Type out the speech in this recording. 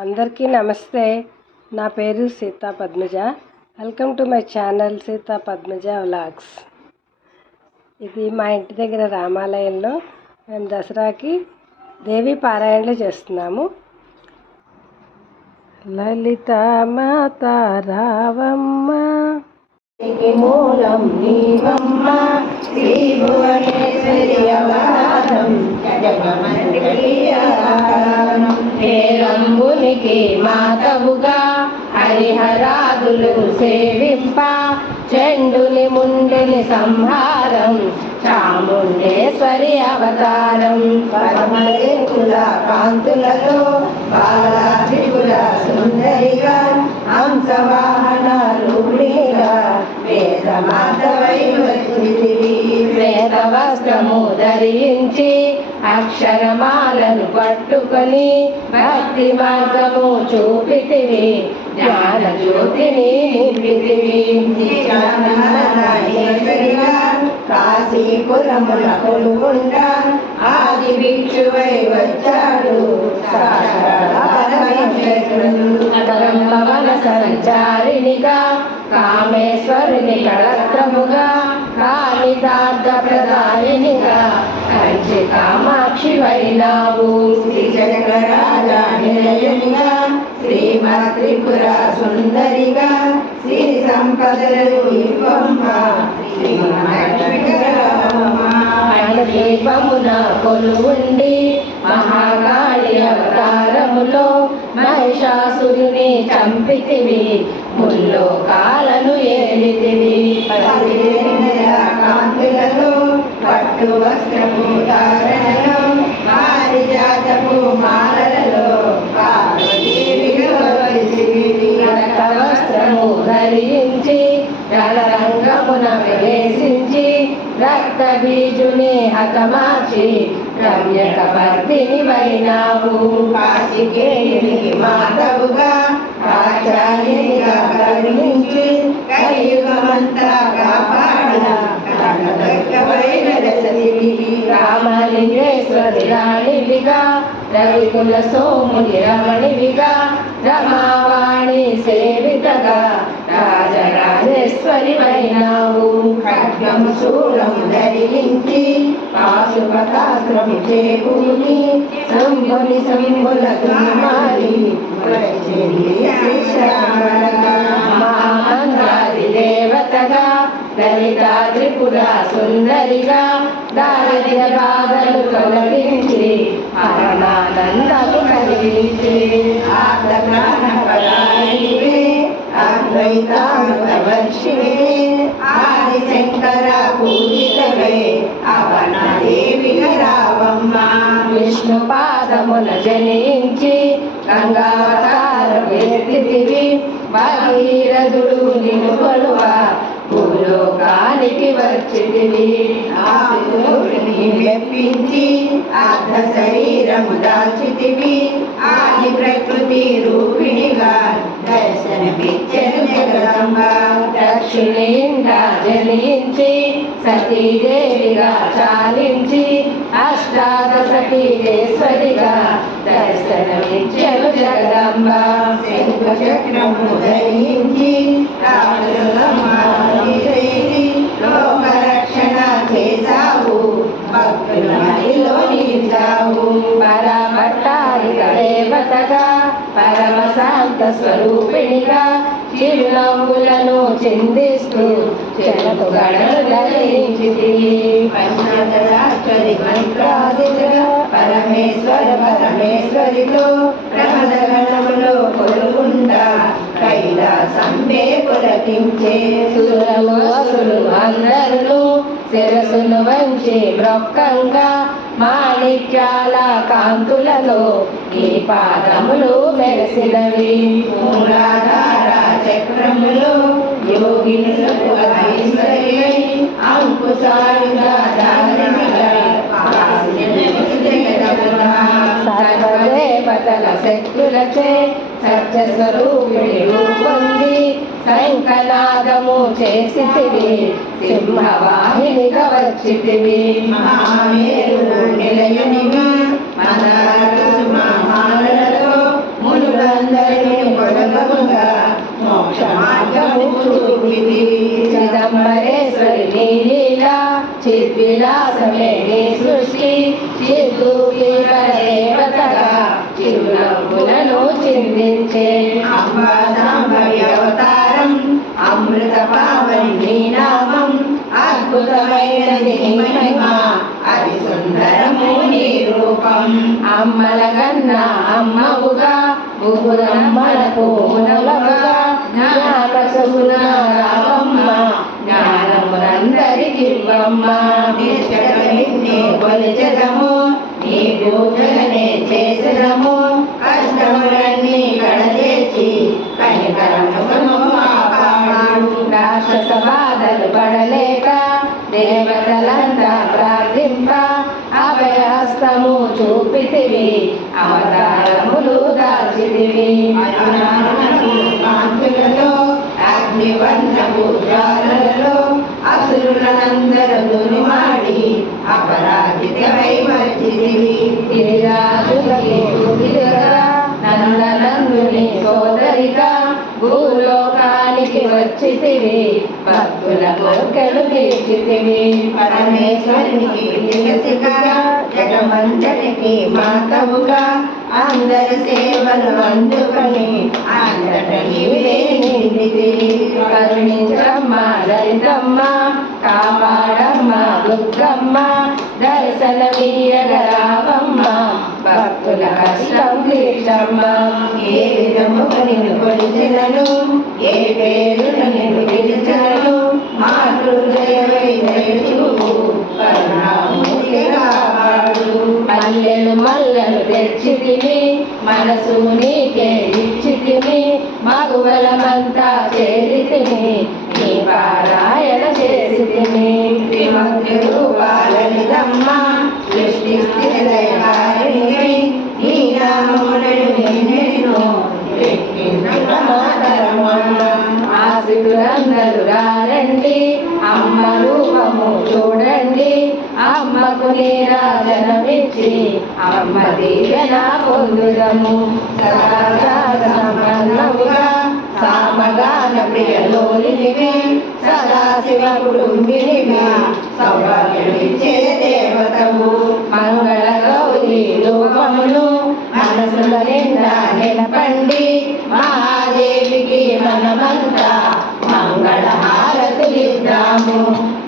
అందరికీ నమస్తే. నా పేరు Sita Padmaja. Welcome to my channel Sita Padmaja vlogs. ఇది మా ఇంటి దగ్గర రామాలయంలో మేము దసరాకి దేవి పారాయణలు చేస్తున్నాము. లలిత మాత రావమ్మ. మూలం నీవమ్మ. శ్రీ భువనేశ్వరి హేరంబునికి మాతవుగా హరిహరాదులు సేవింప చెండుని ముండుని సంహారం చాముండేశ్వరి అవతారం పరమరేకుల కాంతులతో బాలా సుందరిగా హంసవాహన రూపిణిగా వేదమాతవై వచ్చితివి వేద శ్వేతవస్త్రము ధరించి అక్షరమాలను పట్టుకొని భక్తి మార్గము చూపితివి జ్ఞాన జ్యోతిని నింపితివి. కాశీపురముల కొలుగుండ ఆది భిక్షువై వచ్చాడు. పరమేశ్వరుడు సంచారినిగా కామేశ్వరుని కళత్రముగా కాళిదార్థ ప్రదాయినిగా కంచి కామాక్షి వైనావు శ్రీ చక్రరాజ నిలయునిగా శ్రీమత్ త్రిపుర సుందరిగా శ్రీ సంపదలు ఇవ్వమ్మ దీపమున కొలువుండి మహాకాళి అవతారములో మహిషాసురుని చంపితివి ముల్లో కాలను ఏలితివి. కాంతులతో పట్టు వస్త్రము ధారణలో పారిజాతపు రక్త వస్త్రము ధరించి రణరంగమున ప్రవేశించి రక్త బీజుని హతమార్చి రమ్యక భక్తిని వైనావు కాశికేయుని మాధవుగా ఆచార్యునిగా కరుణించి కలియుగమంతా కాపాడిన కనదగ్గమైన రసదివి రామలింగేశ్వరి రాణివిగా రవికుల సోముని రమణివిగా రమావాణి సేవితగా రాజరాజేశ్వరి వైనావు ఖడ్గం శూలం ధరించి పాశుపతాశ్రము చేకూని శంభుని శంభుల కుమారి మహామంత్రాది దేవతగా దళిత త్రిపుర సుందరిగా దారిద్ర బాధలు తొలగించి పరమానందము కలిగించి ఆత్మ ప్రాణపరాయి అద్వైతామృతవర్షిణే ఆది శంకర పూజితవే అవన దేవి రావమ్మ. విష్ణు పాదమున జనించి గంగావతారం ఎత్తితివి భగీరథుడు నిన్ను కొలువ భూలోకానికి వచ్చితివి. మెప్పించి అర్ధ శరీరము దాల్చితివి. ఆది ప్రకృతి రూపిణిగా దక్షిణేంద్ర జనించి సతీదేవిగా చాలించి అష్టాదశీరేశ్వరిగా దర్శనమిచ్చను జగదంబ. చక్రము ధరించి లోక రక్షణ చేశావు భక్తుల నిలిచావు. పరమట్టారిక దేవతగా పరమ శాంత స్వరూపిణిగా చిరునవ్వులను చిందిస్తూ చెరకు పరమేశ్వర పరమేశ్వరిలో ప్రమదగణములో కొలుగుండా కైలాసంబే పులకించే సురలు అసులు అందరును శిరసును వంచి బ్రొక్కంగా మాణిక్యాల కాంతులలో ఈ పాదములు మెరసినవి మూలాధార యోగినులకు ఐశ్వర్యై అంకుశాలుగా దారిగా సర్వదేవతల శక్తులచే సత్య రూపొంది శంఖనాదము చేసితివి సింహవాహినిగా వచ్చితివి మహామేరు నిలయునిగా మన కుసుమ మాలలలో మహిమ సుందరము నీ రూపం అమ్మల కన్నా అమ్మవుగా ముగ్గురమ్మలకు మూలముగా జ్ఞానసున రావమ్మ జ్ఞానమునందరికి ఇవ్వమ్మ నిశ్చలమిన్నే కొలిచెదము నీ పూజలనే చేసెదము. కష్టములన్నీ కడచేసి రాక్షస బాధలు పడలేక దేవత చూపితివి అవతారములు దాచితివి అజ్ఞానము కాంతులలో అగ్నివర్ణపు జ్వాలలలో అసురులనందరూ వచ్చితివి భక్తుల కోర్కెలు తీర్చితివి పరమేశ్వరునికి వికసిగా జగమంతటికి మాతవుగా అందరి సేవలు అందుకొని అంతట నీవే నిండితివి కరుణించమ్మ లలితమ్మ కాపాడమ్మ దుర్గమ్మ దర్శనమీయగరావమ్మ భక్తుల కష్టం తీర్చమ్మ. ఏ విధముగా నిన్ను కొలిచినను ఏ పేరును మల్లెలు మనసు నీకే ఇచ్చితివి మగువలమంతా చేరితివి నీ పారాయణ చేసితివి శ్రీమతి రూపాలలితమ్మ సృష్టి ఆశితులందరూ రండి అమ్మ రూపము చూడండి. అమ్మకు నీరాజనమిచ్చి అమ్మ దీవెన పొందుదము. సదాచార సామగాన ప్రియలోలినివి సదాశివ కుటుంబినివి సౌభాగ్యమిచ్చే దేవతము మంగళ గౌరీ రూపమును మనసుల నిండా నిలపండి మహాదేవికి మనమంతా హారతులిద్దాము మహాదేవికి